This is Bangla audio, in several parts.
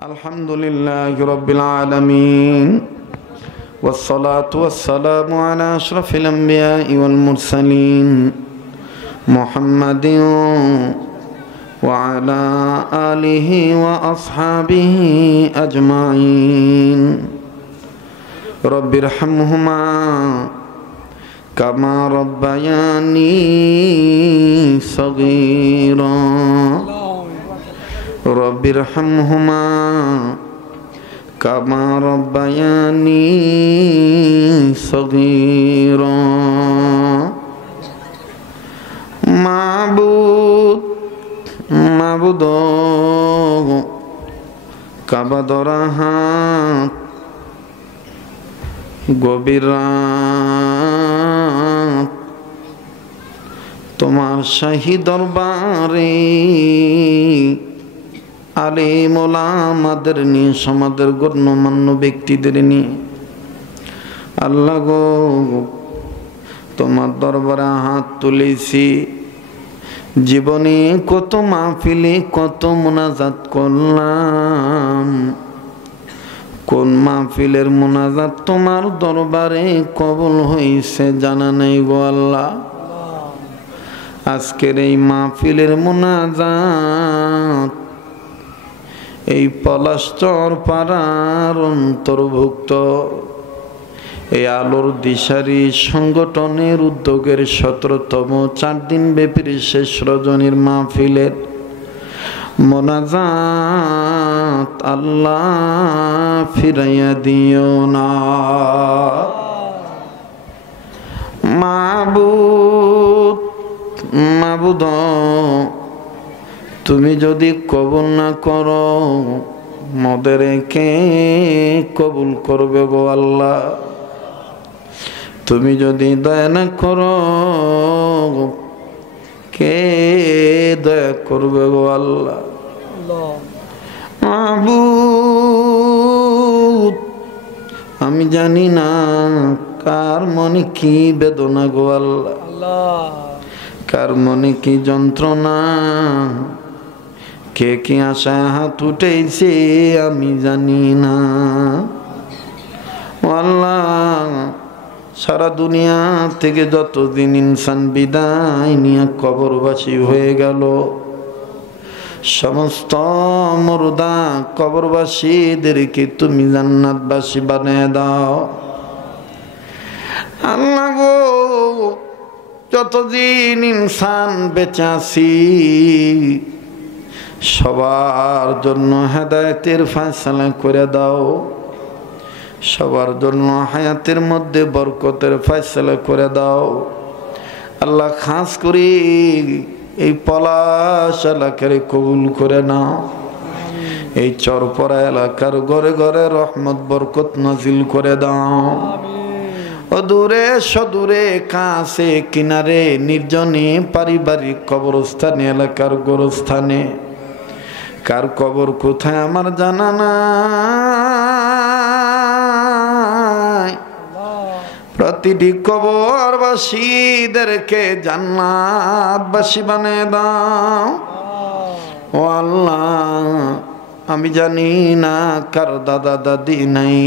Alhamdulillahi Rabbil Alameen. Wassalatu wassalamu ala ashrafil anbiya'i wal mursalin Muhammadin wa ala alihi wa ashabihi ajma'in. Rabbirhamhuma kama rabbayani saghira. Rabbirhamhuma kama rabbayani saghira. Ma'budu kabadarahat gobirat তোমার শাহী দরবারে আলিম ওলামাদের নিয়ে সমাজের গণ্যমান্য ব্যক্তিদের নিয়ে আল্লাহ গো তোমার দরবারে হাত তুলেছি। জীবনে কত মাহফিলে কত মুনাজাত করলাম, কোন মাহফিলের মুনাজাত তোমার দরবারে কবুল হয়েছে জানা নেই গো আল্লাহ। আজকের এই মাহফিলের মুনাজাত এই পলাশচর পাড়ার অন্তর্ভুক্ত এই আলোর দিশারি সংগঠনের উদ্যোগের 17তম 4 দিন ব্যাপী শেষ রজনীর মাহফিলের মোনাজাত আল্লাহ ফিরাইয়া দিও না। মাবুদ তুমি যদি কবুল না করো মোদেরকে কবুল করবে গো আল্লাহ। তুমি যদি দয়া না করো কে দয়া করবে গো আল্লাহ। মাবুদ আমি জানি না কার মনে কি বেদনা গো আল্লাহ, কার মনে কি যন্ত্রণা, কে কি আশায় হাত উঠেছে আমি জানি না আল্লাহ। সারা দুনিয়া থেকে যতদিন ইনসান বিদায় নিয়ে কবরবাসী হয়ে গেল, সমস্ত মুর্দা কবরবাসীদেরকে তুমি জান্নাতবাসী বানিয়ে দাও আল্লাহ গো। যতদিন ইনসান বেঁচে আছি সবার জন্য হেদায়েতের ফয়সালা করে দাও, সবার জন্য হায়াতের মধ্যে বরকতের ফয়সালা করে দাও আল্লাহ। খাস করে এই পলাশ এলাকার কবুল করে নাও, এই চরপরা এলাকার ঘরে ঘরে রহমত বরকত নাজিল করে দাও। অদূরে সদূরে কাছে কিনারে নির্জনে পারিবারিক কবরস্থানে এলাকার গোরস্থানে কার কবর কোথায় আমার জানা নাই, প্রতিটি কবরবাসীদেরকে জান্নাতবাসী বানিয়ে দাও ও আল্লাহ। আমি জানি না কার দাদা দাদি নাই,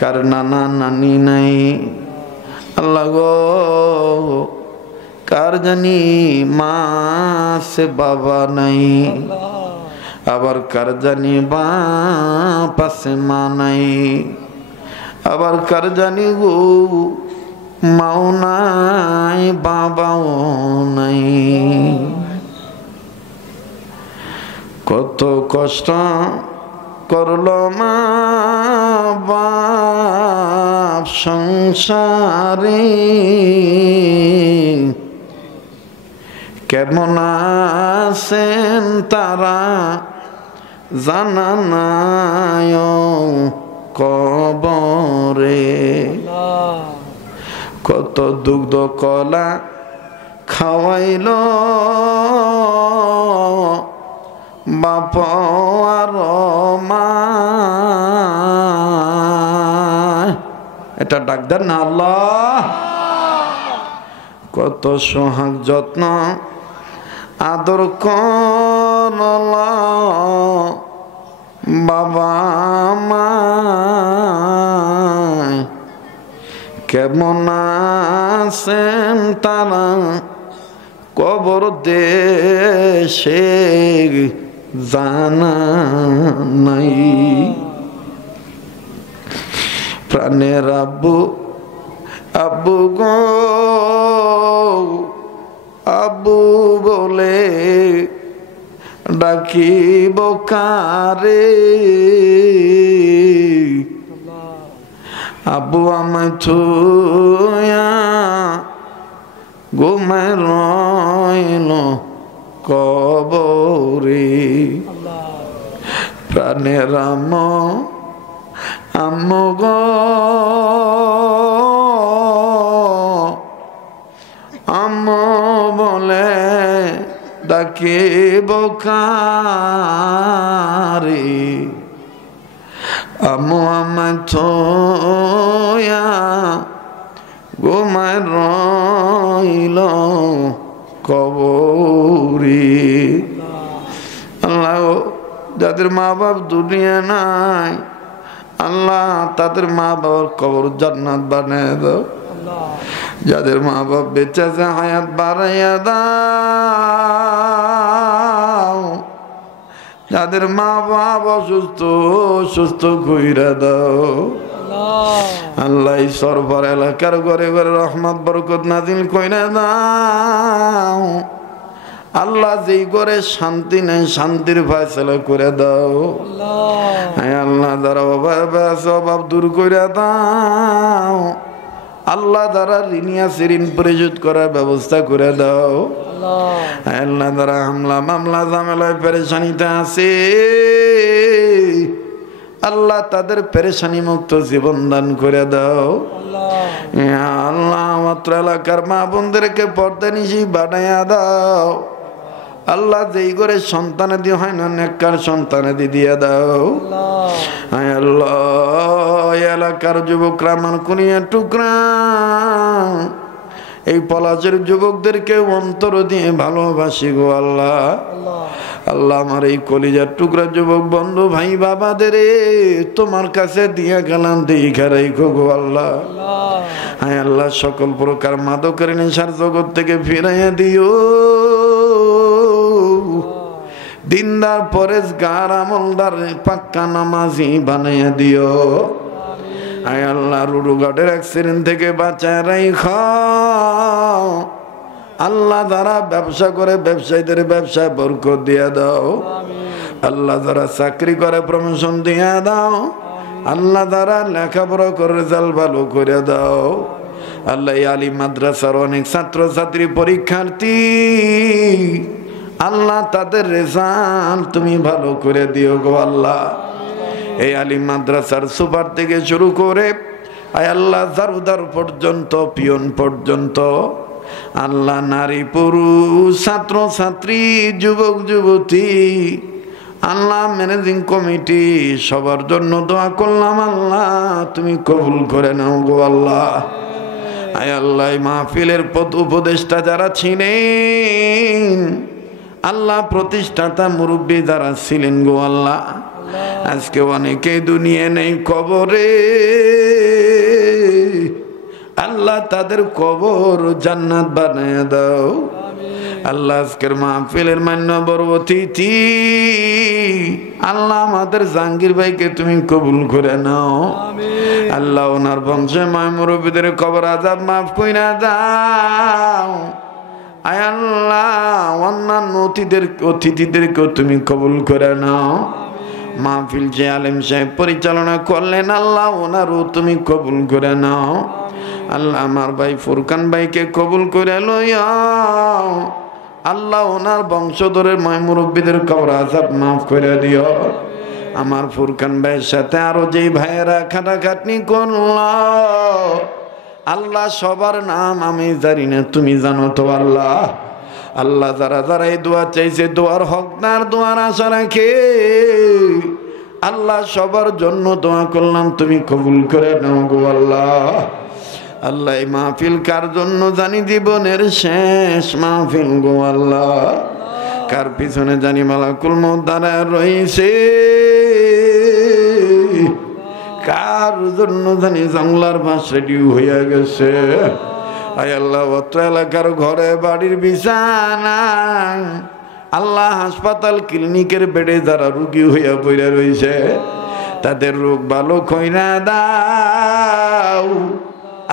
কার নানা নানি নাই আল্লাহ গো, কার জানি মা সে বাবা নাই, আবার কার জানি বাপ আছে মা নাই, আবার কার জানি গো মাও নাই বাবাও নাই। কত কষ্ট করলো মা বাপ সংসারে, কেমন আছেন তারা জানা নাই কবরে। কত দুগ্ধ কলা খাওয়াইল বাপ আর মা, এটা ডাকদার না আল্লাহ। কত সোহাগ যত্ন আদর করল বাবা মা কেমন আছেন তারা কবর দেশে জানা নাই। প্রাণের আব্বু আব্বু গো আব্বু বলে ডাকিব কারে, আব্বু আমায় থুয়া ঘুমায় রইল কবরে। প্রাণের আম্মু গো আম্মু বলে ডাকিব কারে, আম্মু আমায় থুয়া ঘুমায় রইল কবরে। আল্লাহ যাদের মা বাপ দুনিয়া নাই আল্লাহ তাদের মা বাবার কবর জান্নাত বানিয়ে দাও। যাদের মা বাপ বেঁচে আছে হায়াত বাড়াইয়া দাও। যাদের মা বাপ অসুস্থ সুস্থ কইরা দাও। আল্লাহ সরবর এলাকার ঘরে ঘরে রহমত বরকত নাজিল কইরা দাও। আল্লাহ যেই ঘরে শান্তি নেই শান্তির ফয়সালা করে দাও। আল্লাহ যারা অভাব দূর করে দাও। আল্লাহ দ্বারা ঋণ আছে ঋণ পরিশোধ করার ব্যবস্থা করে দাও। আল্লাহ দ্বারা হামলা মামলা ঝামেলায় পেরেশানিতে আছে আল্লাহ তাদের পেরেশানি মুক্ত জীবন দান করে দাও। আল্লাহ মাত্র এলাকার মা বোনদেরকে পর্দা নিশি বানাইয়া দাও। আল্লাহ যেই করে সন্তানে দিয়ে হয় না নেককার সন্তানে দিয়ে দাও। আল্লাহ এলাকার যুবকরা মান কুনিয়া টুকরা এই পলাশের যুবকদেরকে অন্তর দিয়ে ভালোবাসি গো আল্লাহ। আল্লাহ আমার এই কলিজার টুকরা যুবক বন্ধু ভাই বাবাদের তোমার কাছে দিয়া গেলাম দেখা রাখো গো আল্লাহ। হ্যাঁ আল্লাহ সকল প্রকার মাদকের নেশার জগৎ থেকে ফিরাইয়া দিও। দিনদার পরেশগার আমলদার পাক্কা নামাজি বানাইয়া দিও। আয় আল্লাহ রুডুঘাটের অ্যাক্সিডেন্ট থেকে বাঁচায় রাখো। আল্লাহ যারা ব্যবসা করে ব্যবসায়ীদের ব্যবসায় বরকত দিয়ে দাও। আল্লাহ যারা চাকরি করে প্রমোশন দিয়ে দাও। আল্লাহ যারা লেখাপড়া করে রেজাল্ট ভালো করে দাও। আল্লাহ আলী মাদ্রাসার অনেক ছাত্র ছাত্রী পরীক্ষার্থী আল্লাহ তাদের রেজাল্ট তুমি ভালো করে দিও গো আল্লাহ। এই আলী মাদ্রাসার সুপার থেকে শুরু করে আয় আল্লাহ জারুদার পর্যন্ত পিয়ন পর্যন্ত আল্লাহ নারী পুরুষ ছাত্র ছাত্রী যুবক যুবতী আল্লাহ ম্যানেজিং কমিটি সবার জন্য দোয়া করলাম। আল্লাহ তুমি কবুল করে নাও গো আল্লাহ। আয় আল্লাহ মাহফিলের উপদেষ্টা যারা ছিলেন আল্লাহ প্রতিষ্ঠাতা মুরব্বী যারা ছিলেন গো আল্লাহ আজকে অনেকে দুনিয়া নেই কবরে আল্লাহ তাদের কবর জান্নাত বানায় দাও। আল্লাহ আজকের মাহফিলের মান্যবর অতিথি আল্লাহ আমাদের জাহাঙ্গীর ভাইকে তুমি কবুল করে নাও। আল্লাহ ওনার বংশে মায় মুরব্বীদের কবর আযাব মাফ কইরা দাও। আয় আল্লাহ অন্যান্য অতিথিদেরকেও তুমি কবুল করে নাও। মাহফিল যে আলেম সাহেব পরিচালনা করলেন আল্লাহ ওনারও তুমি কবুল করে নাও। আল্লাহ আমার ভাই ফুরকান ভাইকে কবুল করে লইয়া আল্লাহ ওনার বংশধরের মায় মুরব্বীদের কবর আযাব মাফ করে দিও। আমার ফুরকান ভাইয়ের সাথে আরো যেই ভাইয়েরা খাটাখাটনি করল আল্লাহ সবার নাম আমি জানি না তুমি জানো তো আল্লাহ। আল্লাহ যারা যারা এই দোয়া চাইছে দোয়ার হকদার দোয়ার আশা রাখে আল্লাহ সবার জন্য দোয়া করলাম তুমি কবুল করে নাও গো আল্লাহ। আল্লাহ এই মাহফিল কার জন্য জানি জীবনের শেষ মাহফিল গো আল্লাহ। কার পিছনে জানি মালাকুল মউত দাঁড়ায় রইছে জন্য জানি জঙ্গলার বাস রেডি হইয়া গেছে। আয় আল্লাহ, অত্র এলাকার ঘরে বাড়ির বিছানা আল্লাহ, হাসপাতাল ক্লিনিকের বেডে যারা রুগী হইয়া পড়ে রয়েছে তাদের রোগ ভালো কইরা দাও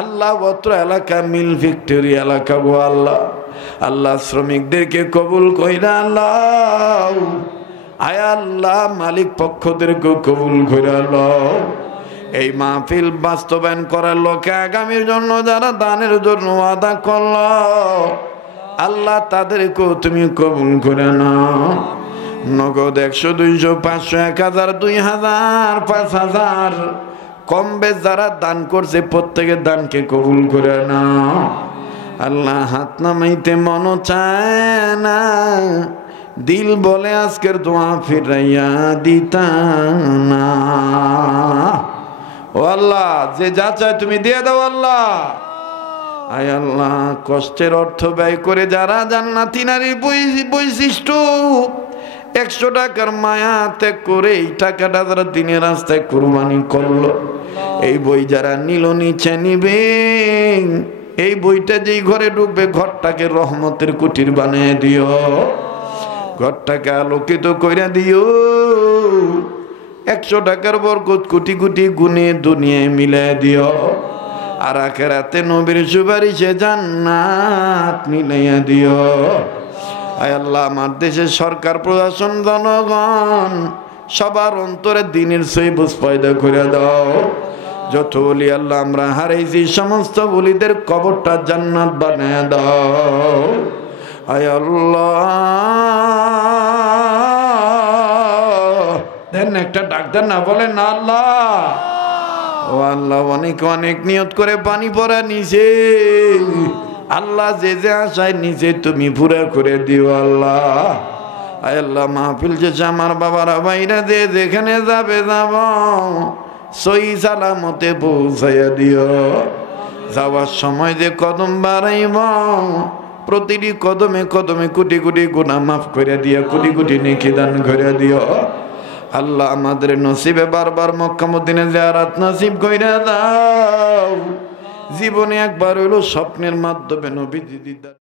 আল্লাহ। অত্র এলাকা মিল ফ্যাক্টরি এলাকা গো আল্লাহ, আল্লাহ শ্রমিকদেরকে কবুল কইরা লও। আয় আল্লাহ, মালিক পক্ষদেরকে কবুল কইরা লও। এই মাহফিল বাস্তবায়ন করার লোকে আগামীর জন্য যারা দানের জন্য ওয়াদা করল আল্লাহ, তাদেরকেও তুমি কবুল করে নাও। নগদ 100, 200, 500, 1000, 2000, 5000 কম বেশ যারা দান করছে প্রত্যেকের দানকে কবুল করে নাও আল্লাহ। হাত নামাইতে মন চায় না, দিল বলে আজকের দোয়া ফিরাইয়া দিতা না। ও আল্লাহ, যে যা চায় তুমি দিয়ে দাও আল্লাহ। আয় আল্লাহ, কষ্টের অর্থ ব্যয় করে যারা জান্নাতি নারীর বৈশিষ্ট্য 100 টাকার মায়া ত্যাগ করে এই টাকাটা যারা দিনের রাস্তায় কুরবানি করলো, এই বই যারা নিল নিচে নিবে, এই বইটা যেই ঘরে ঢুকবে ঘরটাকে রহমতের কুটির বানিয়ে দিও, ঘরটাকে আলোকিত করে দিও। 100 টাকার বরকত কোটি কোটি গুণে দুনিয়ায় মিলাই দিও, আর আখিরাতে নবীর সুপারিশে জান্নাত মিলাইয়া দিও। আয় আল্লাহ, আমার দেশের সরকার, প্রশাসন, জনগণ সবার অন্তরে দ্বীনের সহি বুঝ পয়দা করে দাও। যত ওলি আল্লাহ আমরা হারাইছি সমস্ত ওলিদের কবরটা জান্নাত বানিয়ে দাও। আয় আল্লাহ, দেন একটা ডাক্তার না বলে না আল্লাহ। ও আল্লাহ, অনেক অনেক নিয়ত করে পানি পড়া নিছে আল্লাহ, যে যে আশায় নিচে তুমি পুরা করে দিও আল্লাহ। আয় আল্লাহ, মাহফিল শেষে আমার বাবারা ভাইরা যে যেখানে যাবে যাব সহি সালামতে পৌঁছাইয়া দিও। যাওয়ার সময় যে কদম বাড়াইব, প্রতিটি কদমে কদমে কোটি কোটি গুনাহ মাফ করে দিও, কোটি কোটি নেকি দান করে দিও আল্লাহ। আমাদের নসিবে বারবার মক্কা মদিনা জিয়ারত নসিব কইরা দাও। জীবনে একবার হইলো স্বপ্নের মাধ্যমে নবী দিদার